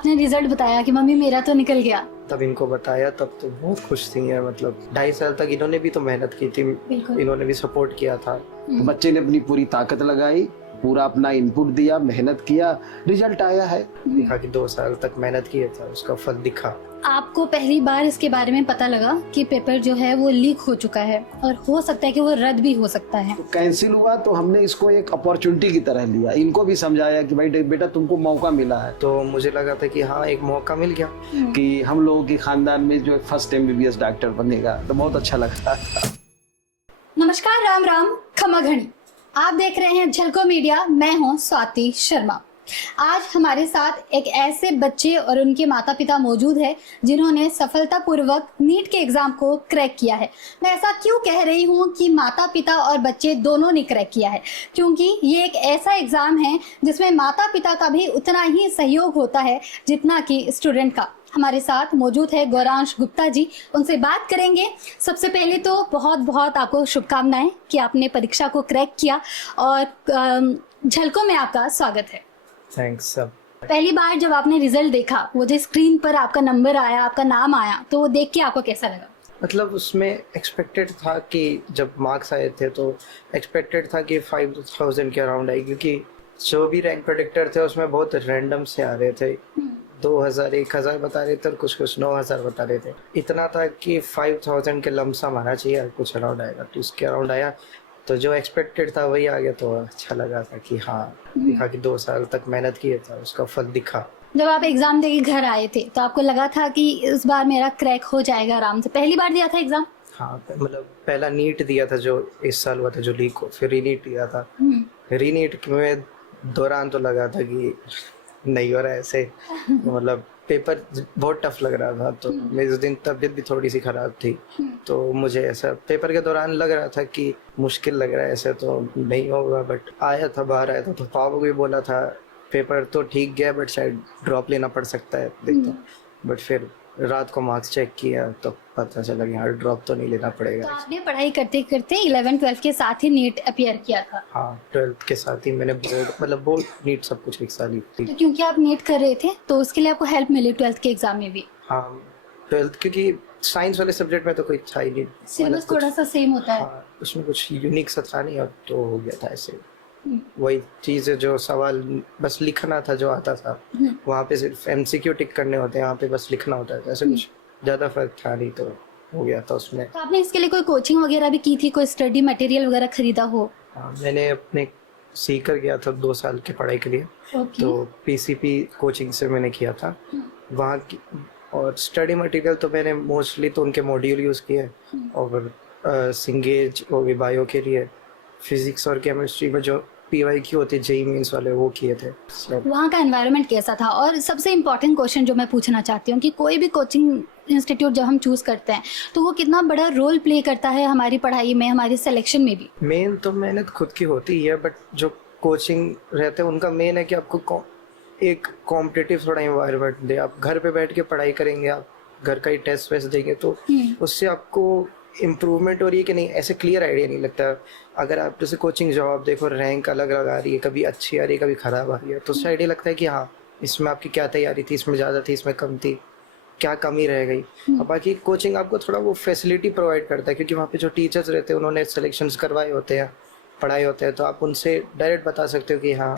आपने रिजल्ट बताया कि मम्मी मेरा तो निकल गया। तब इनको बताया तब तो बहुत खुश थी यार। मतलब 2.5 साल तक इन्होंने भी तो मेहनत की थी, इन्होंने भी सपोर्ट किया था। बच्चे ने अपनी पूरी ताकत लगाई, पूरा अपना इनपुट दिया, मेहनत किया, रिजल्ट आया है। दिखा कि 2 साल तक मेहनत किया था, उसका फल दिखा। आपको पहली बार इसके बारे में पता लगा कि पेपर जो है वो लीक हो चुका है और हो सकता है कि वो रद्द भी हो सकता है। तो कैंसिल हुआ तो हमने इसको एक अपॉर्चुनिटी की तरह लिया, इनको भी समझाया कि भाई बेटा तुमको मौका मिला है। तो मुझे लगा था कि हाँ एक मौका मिल गया कि हम लोगों की खानदान में जो फर्स्ट MBBS डॉक्टर बनेगा, तो बहुत अच्छा लगा। नमस्कार, राम राम, खमा घनी। आप देख रहे हैं झलको मीडिया। मैं हूं स्वाति शर्मा। आज हमारे साथ एक ऐसे बच्चे और उनके माता पिता मौजूद है जिन्होंने सफलतापूर्वक नीट के एग्जाम को क्रैक किया है। मैं ऐसा क्यों कह रही हूं कि माता पिता और बच्चे दोनों ने क्रैक किया है, क्योंकि ये एक ऐसा एग्जाम है जिसमें माता पिता का भी उतना ही सहयोग होता है जितना कि स्टूडेंट का। हमारे साथ मौजूद है गौरांश गुप्ता जी, उनसे बात करेंगे। सबसे पहले तो बहुत बहुत आपको शुभकामनाएं कि आपने परीक्षा को क्रैक किया और झलको में आपका स्वागत है। थैंक्स सब। पहली बार जब आपने रिजल्ट देखा, वो जो स्क्रीन पर आपका नंबर आया, आपका नाम आया, तो वो देख के आपको कैसा लगा? मतलब उसमें एक्सपेक्टेड था कि जब मार्क्स आए थे तो एक्सपेक्टेड था कि 5,000 के अराउंड आए, क्योंकि जो भी रैंक प्रेडिक्टर थे उसमें बहुत रैंडम से आ रहे थे। 2,000 1,000 बता रहे थे और कुछ 9,000 बता रहे थे। इतना था कि 5,000 के लमसम आना चाहिए, कुछ अराउंड आएगा, तो उसके अराउंड आया। तो जो एक्सपेक्टेड था वही आ गया, तो अच्छा लगा था कि हाँ दिखा कि 2 साल तक मेहनत किया था, उसका फल दिखा। जब आप एग्जाम देके घर आए थे तो आपको लगा था कि इस बार मेरा क्रैक हो जाएगा आराम से? पहली बार दिया था एग्जाम? हाँ, मतलब पहला नीट दिया था जो इस साल हुआ था, जो लीक हो, फिर रीनीट दिया था। रीनीट में दौरान तो लगा था कि नहीं हो रहा है ऐसे, मतलब पेपर बहुत टफ लग रहा था। तो मेरे उस दिन तबीयत भी थोड़ी सी खराब थी, तो मुझे ऐसा पेपर के दौरान लग रहा था कि मुश्किल लग रहा है, ऐसे तो नहीं होगा। बट आया था, बाहर आया था, तो पापा को भी बोला था पेपर तो ठीक गया बट शायद ड्रॉप लेना पड़ सकता है, देखता। बट फिर रात को मार्क्स चेक किया तो पता चला कि हाँ ड्रॉप तो नहीं लेना पड़ेगा। तो आपने पढ़ाई करते करते 11-12 के साथ ही नीट अपीयर किया था? हाँ, 12th के साथ ही मैंने बोर्ड नीट सब कुछ एक साल ही थी। तो क्योंकि आप नीट कर रहे थे तो उसके लिए आपको हेल्प मिली 12th के एग्जाम में भी? हाँ, 12th क्योंकि साइंस वाले सब्जेक्ट में तो कोई था ही नहीं, सिलेबस थोड़ा सा सेम होता है। हाँ, उसमें कुछ यूनिक सा था नहीं, और तो हो गया था ऐसे। वही चीज है, जो सवाल बस लिखना था जो आता था, वहाँ पे सिर्फ MCQ टिक करने होते हैं, यहाँ पे बस लिखना होता है, ऐसे कुछ ज्यादा फर्क था नहीं, तो हो गया था उसमें। तो आपने इसके लिए कोई कोचिंग वगैरह भी की थी, कोई स्टडी मटेरियल वगैरह खरीदा हो? हाँ, मैंने अपने सीकर गया था 2 साल की पढ़ाई के लिए। तो PCP कोचिंग से मैंने किया था वहाँ की। और स्टडी मटेरियल तो मैंने मोस्टली तो उनके मॉड्यूल यूज़ किए, और सिंगेज वो भी बायो के लिए, फिजिक्स और केमिस्ट्री में जो PYQ होते JEE मेंस वाले वो किए थे। वहाँ का एनवायरनमेंट कैसा था? और सबसे इम्पोर्टेंट क्वेश्चन जो मैं पूछना चाहती हूँ कि कोई भी कोचिंग इंस्टीट्यूट जब हम चूज करते हैं तो वो कितना बड़ा रोल प्ले करता है हमारी पढ़ाई में, हमारी सिलेक्शन में भी? मेन तो मेहनत खुद की होती ही है, बट जो कोचिंग रहते हैं उनका मेन है कि आपको एक कॉम्पिटिटिव थोड़ा इन्वायरमेंट दे। आप घर पे बैठ के पढ़ाई करेंगे, आप घर का ही टेस्ट वेस्ट देंगे, तो उससे आपको इम्प्रूवमेंट हो रही है कि नहीं, ऐसे क्लियर आइडिया नहीं लगता। अगर आप जैसे कोचिंग जॉब देखो, रैंक अलग अलग आ रही है, कभी अच्छी आ रही है कभी खराब आ रही है, तो उससे आइडिया लगता है कि हाँ इसमें आपकी क्या तैयारी थी, इसमें ज़्यादा थी, इसमें कम थी, क्या कमी रह गई। और बाकी कोचिंग आपको थोड़ा वो फैसिलिटी प्रोवाइड करता है, क्योंकि वहाँ पे जो टीचर्स रहते हैं उन्होंने सिलेक्शंस करवाए होते हैं, पढ़ाए होते हैं, तो आप उनसे डायरेक्ट बता सकते हो कि हाँ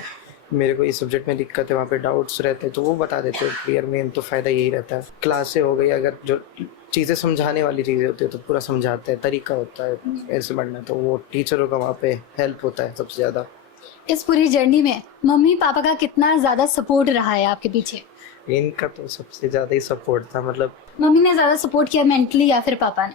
मेरे को इस सब्जेक्ट में दिक्कत है, वहाँ पे डाउट्स रहते हैं तो वो बता देते हैं क्लियर। मेन तो फ़ायदा यही रहता है। क्लासे हो गई, अगर जो चीज़ें समझाने वाली चीज़ें होती है तो पूरा समझाते हैं, तरीका होता है ऐसे बढ़ना, तो वो टीचरों का वहाँ पे हेल्प होता है सबसे ज़्यादा। इस पूरी जर्नी में मम्मी पापा का कितना ज़्यादा सपोर्ट रहा है आपके पीछे? इनका तो सबसे ज़्यादा ही सपोर्ट था। मतलब मम्मी ने ज़्यादा सपोर्ट किया मेंटली या फिर पापा ने?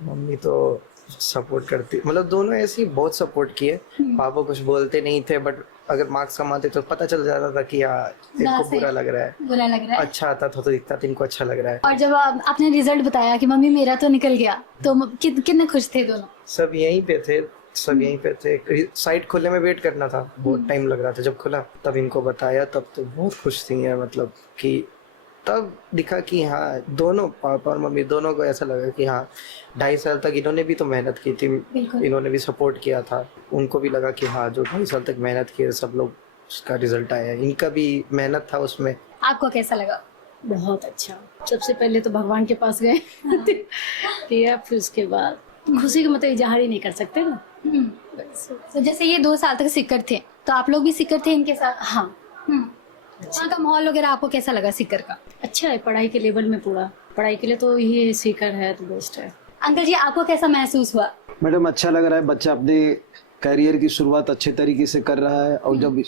मम्मी तो सपोर्ट करती, मतलब दोनों ऐसे ही बहुत सपोर्ट किए। पापा कुछ बोलते नहीं थे, बट अगर मार्क्स कम आते तो पता चल जाता था कि यार इनको बुरा लग रहा है, बुरा लग रहा है। अच्छा आता था तो दिखता था इनको अच्छा लग रहा है। और जब आपने रिजल्ट बताया कि मम्मी मेरा तो निकल गया, तो कितने खुश थे दोनों? सब यहीं पे थे, सब यहीं पे थे। साइट खुलने में वेट करना था, बहुत टाइम लग रहा था। जब खुला तब इनको बताया, तब तो बहुत खुश थी यार। मतलब कि तब दिखा कि हाँ दोनों पापा और मम्मी दोनों को ऐसा लगा कि हाँ 2.5 साल तक इन्होंने भी तो मेहनत की थी, इन्होंने भी सपोर्ट किया था। उनको भी लगा कि हाँ जो 2.5 साल तक मेहनत की सब लोग, उसका रिजल्ट आया, इनका भी मेहनत था उसमें, आपको कैसा लगा? बहुत अच्छा। सबसे पहले तो भगवान के पास गए किया, फिर उसके बाद खुशी का मतलब इजहार ही नहीं कर सकते ना। बस। तो जैसे ये 2 साल तक सिक्कर थे, तो आप लोग भी सिक्कर थे इनके साथ? हाँ, वहाँ का माहौल वगैरह आपको कैसा लगा सिक्कर का? अच्छा है पढ़ाई के लेवल में, पूरा पढ़ाई के लिए तो ये सीकर है तो बेस्ट है। अंकल जी, आपको कैसा महसूस हुआ? मैडम अच्छा लग रहा है, बच्चा अपने करियर की शुरुआत अच्छे तरीके से कर रहा है और जब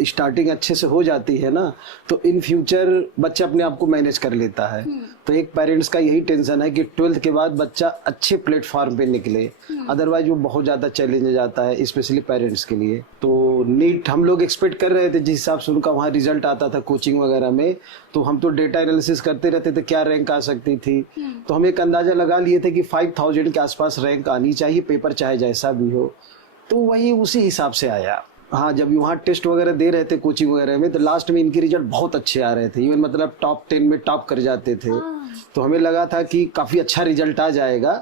स्टार्टिंग अच्छे से हो जाती है ना तो इन फ्यूचर बच्चा अपने आप को मैनेज कर लेता है। तो एक पेरेंट्स का यही टेंशन है कि 12th के बाद बच्चा अच्छे प्लेटफॉर्म पे निकले, अदरवाइज वो बहुत ज़्यादा चैलेंज जाता है स्पेशली पेरेंट्स के लिए। तो नीट हम लोग एक्सपेक्ट कर रहे थे, जिस हिसाब से उनका वहाँ रिजल्ट आता था कोचिंग वगैरह में, तो हम तो डेटा एनालिसिस करते रहते थे क्या रैंक आ सकती थी। तो हम एक अंदाजा लगा लिए थे कि 5000 के आसपास रैंक आनी चाहिए, पेपर चाहे जैसा भी हो। तो वही उसी हिसाब से आया। हाँ, जब वहाँ टेस्ट वगैरह दे रहे थे कोचिंग वगैरह में तो लास्ट में इनके रिजल्ट बहुत अच्छे आ रहे थे, इवन मतलब टॉप 10 में टॉप कर जाते थे। तो हमें लगा था कि काफी अच्छा रिजल्ट आ जाएगा,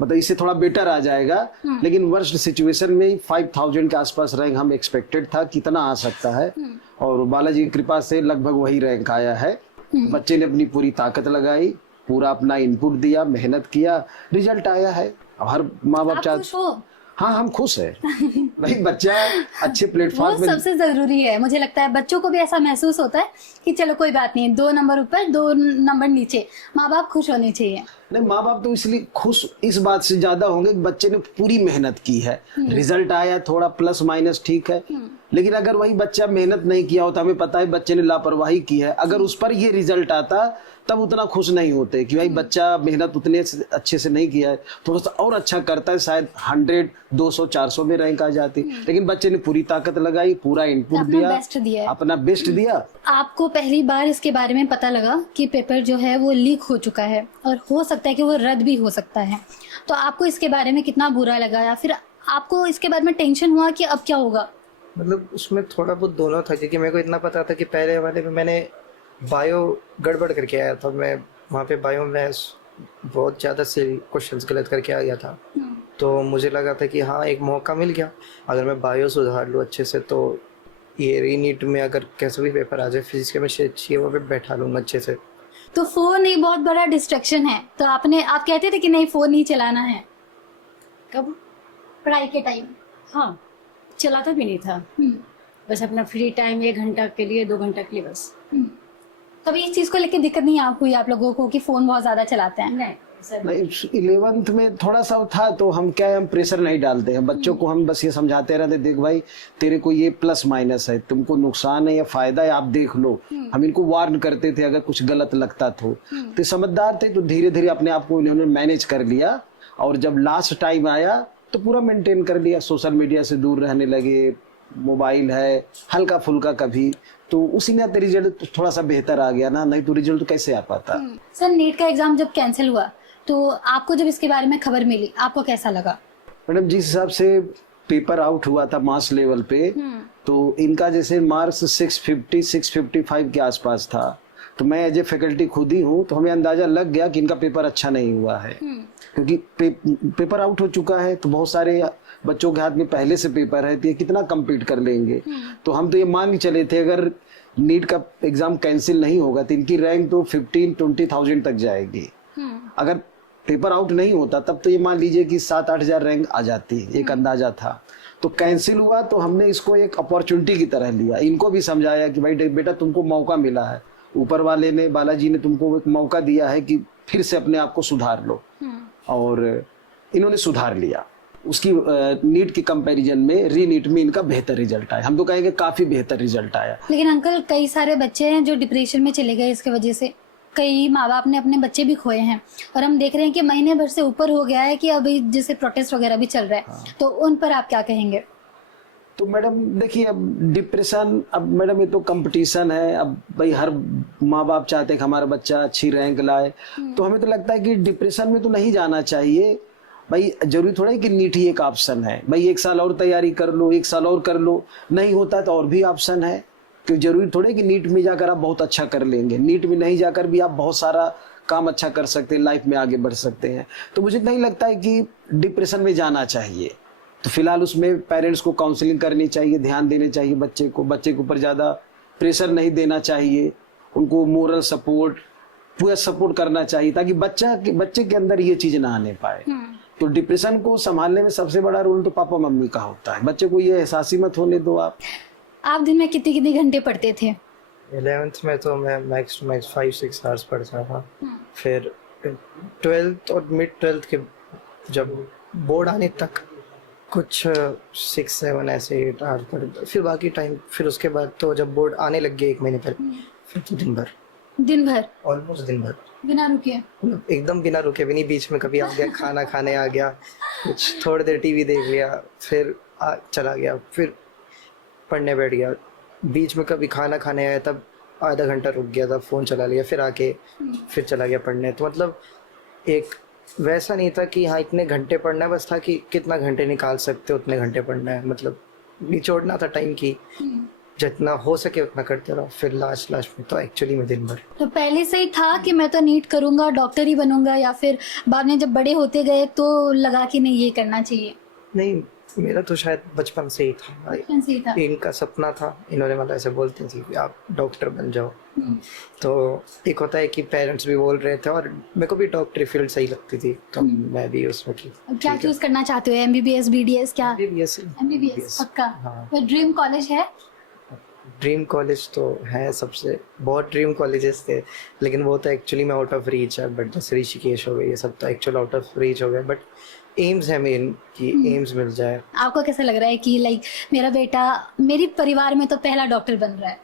मतलब इससे थोड़ा बेटर आ जाएगा। लेकिन वर्स्ट सिचुएशन में 5000 के आसपास रैंक हम एक्सपेक्टेड था कितना आ सकता है, और बालाजी की कृपा से लगभग वही रैंक आया है। बच्चे ने अपनी पूरी ताकत लगाई, पूरा अपना इनपुट दिया, मेहनत किया, रिजल्ट आया है। अब हर माँ बाप चाहते, हाँ हम खुश है भाई, बच्चा अच्छे प्लेटफॉर्म वो सबसे जरूरी है। मुझे लगता है बच्चों को भी ऐसा महसूस होता है कि चलो कोई बात नहीं, 2 नंबर ऊपर 2 नंबर नीचे, माँ बाप खुश होने चाहिए। नहीं, माँ बाप तो इसलिए खुश इस बात से ज्यादा होंगे कि बच्चे ने पूरी मेहनत की है, रिजल्ट आया थोड़ा प्लस माइनस ठीक है, लेकिन अगर वही बच्चा मेहनत नहीं किया होता, हमें पता है बच्चे ने लापरवाही की है, अगर उस पर ये रिजल्ट आता तब उतना खुश नहीं होते कि भाई बच्चा मेहनत उतने अच्छे से नहीं किया है, थोड़ा सा और अच्छा करता है, शायद 100, 200, 400 में रैंक आ जाती। लेकिन बच्चे ने पूरी ताकत लगाई, पूरा इनपुट दिया, अपना बेस्ट दिया। आपको पहली बार इसके बारे में पता लगा कि पेपर जो है वो लीक हो चुका है और हो सकता है कि वो रद्द भी हो सकता है, तो आपको इसके बारे में कितना बुरा लगा, या फिर आपको इसके बारे में टेंशन हुआ कि अब क्या होगा? मतलब उसमें थोड़ा बहुत दोनों था, क्योंकि मेरे को इतना पता था कि पहले वाले में मैंने बायो गड़बड़ करके आया था, मैं वहाँ पे बायो में बहुत ज़्यादा से क्वेश्चंस गलत करके आ गया था। तो मुझे लगा था कि हाँ एक मौका मिल गया, अगर मैं बायो सुधार लूँ अच्छे से तो ये रीनीट में अगर कैसे भी पेपर आ जाए फिजिक्स केमिस्ट्री अच्छी है वो पे बैठा लूँगा अच्छे से। तो फोन एक बहुत बड़ा डिस्ट्रैक्शन है, तो आप कहते थे कि नहीं फोन नहीं चलाना है? कब? पढ़ाई के टाइम? हाँ, चलाता भी नहीं था, बस अपना फ्री टाइम 1 घंटा के लिए 2 घंटा के लिए बस। कभी इस चीज को लेकर दिक्कत नहीं हुई आप लोगों को कि फोन बहुत ज्यादा चलाते हैं? नहीं, 11th में थोड़ा सा था तो हम क्या है, हम प्रेशर नहीं डालते हैं बच्चों को, हम बस ये समझाते रहते, देख भाई तेरे को ये प्लस माइनस है, तुमको नुकसान है या फायदा है आप देख लो। हम इनको वार्न करते थे अगर कुछ गलत लगता तो समझदार थे, तो धीरे धीरे अपने आप को इन्होंने मैनेज कर लिया, और जब लास्ट टाइम आया तो पूरा मेंटेन कर लिया, सोशल मीडिया से दूर रहने लगे, मोबाइल है हल्का फुल्का कभी, तो उसी में रिजल्ट थोड़ा सा बेहतर आ गया ना, नहीं तो रिजल्ट तो कैसे आ पाता। सर, नीट का एग्जाम जब कैंसिल हुआ तो आपको जब इसके बारे में खबर मिली आपको कैसा लगा? मैडम जिस हिसाब से पेपर आउट हुआ था मास लेवल पे, तो इनका जैसे मार्क्स 650 655 के आसपास था, तो मैं एज ए फैकल्टी खुद ही हूँ, तो हमें अंदाजा लग गया कि इनका पेपर अच्छा नहीं हुआ है, क्योंकि पेपर आउट हो चुका है, तो बहुत सारे बच्चों के हाथ में पहले से पेपर है, तो ये कितना कम्पीट कर लेंगे। तो हम तो ये मान के चले थे अगर नीट का एग्जाम कैंसिल नहीं होगा तो इनकी रैंक तो 15-20,000 तक जाएगी। अगर पेपर आउट नहीं होता तब तो ये मान लीजिए कि 7-8 हजार रैंक आ जाती, एक अंदाजा था। तो कैंसिल हुआ तो हमने इसको एक अपॉर्चुनिटी की तरह लिया, इनको भी समझाया कि भाई बेटा तुमको मौका मिला है, ऊपर वाले ने बालाजी ने तुमको एक मौका दिया है कि फिर से अपने आप को सुधार लो, और इन्होंने सुधार लिया। उसकी नीट के कंपैरिजन में रीनीट में इनका बेहतर रिजल्ट आया, हम तो कहेंगे काफी बेहतर रिजल्ट आया। लेकिन अंकल कई सारे बच्चे हैं जो डिप्रेशन में चले गए इसके वजह से, कई माँ बाप ने अपने बच्चे भी खोए हैं, और हम देख रहे हैं कि महीने भर से ऊपर हो गया है कि अभी जैसे प्रोटेस्ट वगैरह भी चल रहा है। हाँ। तो उन पर आप क्या कहेंगे? तो मैडम देखिए, अब डिप्रेशन, अब मैडम ये तो कंपटीशन है, अब भाई हर माँ बाप चाहते हैं कि हमारा बच्चा अच्छी रैंक लाए, तो हमें तो लगता है कि डिप्रेशन में तो नहीं जाना चाहिए भाई। जरूरी थोड़ा है कि नीट ही एक ऑप्शन है भाई, 1 साल और तैयारी कर लो, 1 साल और कर लो, नहीं होता तो और भी ऑप्शन है, क्योंकि जरूरी थोड़ा है कि नीट में जाकर आप बहुत अच्छा कर लेंगे, नीट में नहीं जाकर भी आप बहुत सारा काम अच्छा कर सकते हैं, लाइफ में आगे बढ़ सकते हैं। तो मुझे नहीं लगता है कि डिप्रेशन में जाना चाहिए, तो फिलहाल उसमें पेरेंट्स को काउंसलिंग करनी चाहिए, ध्यान देने चाहिए बच्चे के ऊपर, ज़्यादा प्रेशर नहीं देना चाहिए, उनको मोरल सपोर्ट, पूरा सपोर्ट करना चाहिए ताकि बच्चे के अंदर ये चीज ना आने पाए। तो डिप्रेशन को संभालने में सबसे बड़ा रोल तो पापा मम्मी का होता है। बच्चे को ये एहसास ही मत होने दो आप दिन में कितने घंटे पढ़ते थे? 11th में तो मैं मैक्स टू मैक्स 5-6 आवर्स पढ़ता था। फिर 12th और मिड 12th के जब बोर्ड आने तक कुछ 6-7 ऐसे 8 आवर्स पढ़ता। फिर बाकी टाइम, फिर उसके बाद तो जब बोर्ड आने लग गए 1 महीने पहले, फिर तो दिन भर ऑलमोस्ट दिन भर बिना रुके, एकदम बिना रुके भी नहीं। बीच में कभी आ गया खाना खाने आ गया, कुछ थोड़ी देर टीवी देख लिया, फिर चला गया, फिर पढ़ने बैठ गया। बीच में कभी खाना खाने आया तब आधा घंटा रुक गया था, फ़ोन चला लिया, फिर आके फिर चला गया पढ़ने। तो मतलब एक वैसा नहीं था कि हाँ इतने घंटे पढ़ना है, बस था कि कितना घंटे निकाल सकते हो उतने घंटे पढ़ना है। मतलब निचोड़ना था टाइम की, जितना हो सके उतना करते रहो। फिर लास्ट में तो एक्चुअली में दिन भर। तो पहले से ही था कि मैं तो नीट करूंगा, डॉक्टर ही बनूंगा, या फिर बाद में जब बड़े होते गए तो लगा कि नहीं ये करना चाहिए? नहीं, मेरा तो शायद बचपन से ही था। इनका सपना था, इन्होंने मतलब ऐसे बोलते थे कि आप डॉक्टर बन जाओ। तो एक होता है कि पेरेंट्स भी बोल रहे थे और मेरे को भी डॉक्टरी फील्ड सही लगती थी, तो मैं भी उसमें की। क्या चूज करना चाहते हो? MBBS, BDS? क्या MBBS पक्का? हाँ। कोई ड्रीम कॉलेज है? ड्रीम कॉलेज तो है, सबसे बहुत ड्रीम कॉलेजेस थे, लेकिन वो तो एक्चुअली में आउट ऑफ रीच है। बट जैसे ऋषिकेश हो गए, ये सब तो एक्चुअल आउट ऑफ रीच हो गए। बट एम्स है मेन कि एम्स मिल जाए। आपको कैसा लग रहा है कि लाइक मेरा बेटा मेरी परिवार में तो पहला डॉक्टर बन रहा है?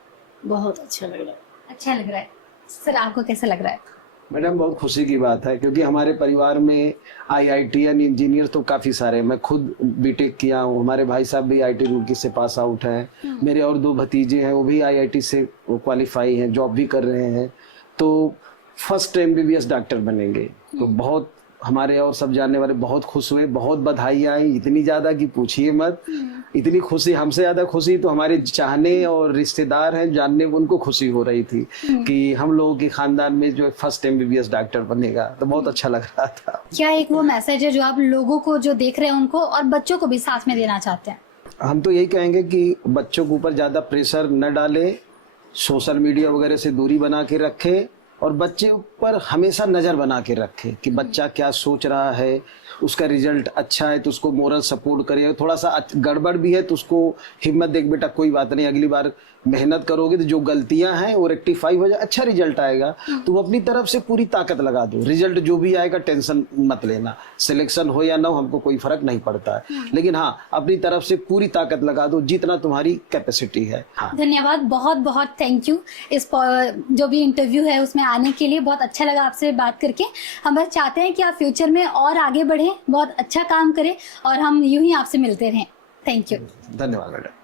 बहुत अच्छा लग रहा है। अच्छा लग रहा है। सर आपको कैसा लग रहा है? मैडम बहुत खुशी की बात है, क्योंकि हमारे परिवार में IITian इंजीनियर तो काफ़ी सारे। मैं खुद बीटेक किया हूँ, हमारे भाई साहब भी IIT रुड़की से पास आउट हैं, मेरे और 2 भतीजे हैं वो भी IIT से क्वालिफाई हैं, जॉब भी कर रहे हैं। तो फर्स्ट MBBS डॉक्टर बनेंगे। तो बहुत हमारे और सब जानने वाले बहुत खुश हुए, बहुत बधाई आई, इतनी ज़्यादा कि पूछिए मत। इतनी खुशी, हमसे ज़्यादा खुशी तो हमारे चाहने और रिश्तेदार हैं जानने, उनको खुशी हो रही थी कि हम लोगों के खानदान में जो फर्स्ट MBBS डॉक्टर बनेगा। तो बहुत अच्छा लग रहा था। क्या एक वो मैसेज है जो आप लोगों को जो देख रहे हैं उनको और बच्चों को भी साथ में देना चाहते हैं? हम तो यही कहेंगे कि बच्चों के ऊपर ज़्यादा प्रेशर न डालें, सोशल मीडिया वगैरह से दूरी बना के रखें और बच्चे पर हमेशा नज़र बना के रखें कि बच्चा क्या सोच रहा है। उसका रिजल्ट अच्छा है तो उसको मोरल सपोर्ट करिए, थोड़ा सा गड़बड़ भी है तो उसको हिम्मत देख बेटा कोई बात नहीं, अगली बार मेहनत करोगे तो जो गलतियां हैं वो रेक्टिफाई हो जाए, अच्छा रिजल्ट आएगा। तो वो अपनी तरफ से पूरी ताकत लगा दो, रिजल्ट जो भी आएगा टेंशन मत लेना, सिलेक्शन हो या ना हो हमको कोई फर्क नहीं पड़ता है, लेकिन हाँ अपनी तरफ से पूरी ताकत लगा दो जितना तुम्हारी कैपेसिटी है। हाँ। धन्यवाद, बहुत बहुत थैंक यू इस जो भी इंटरव्यू है उसमें आने के लिए। बहुत अच्छा लगा आपसे बात करके। हम बस चाहते हैं कि आप फ्यूचर में और आगे बढ़ें, बहुत अच्छा काम करें और हम यूं ही आपसे मिलते रहें। Thank you. धन्यवाद मैडम।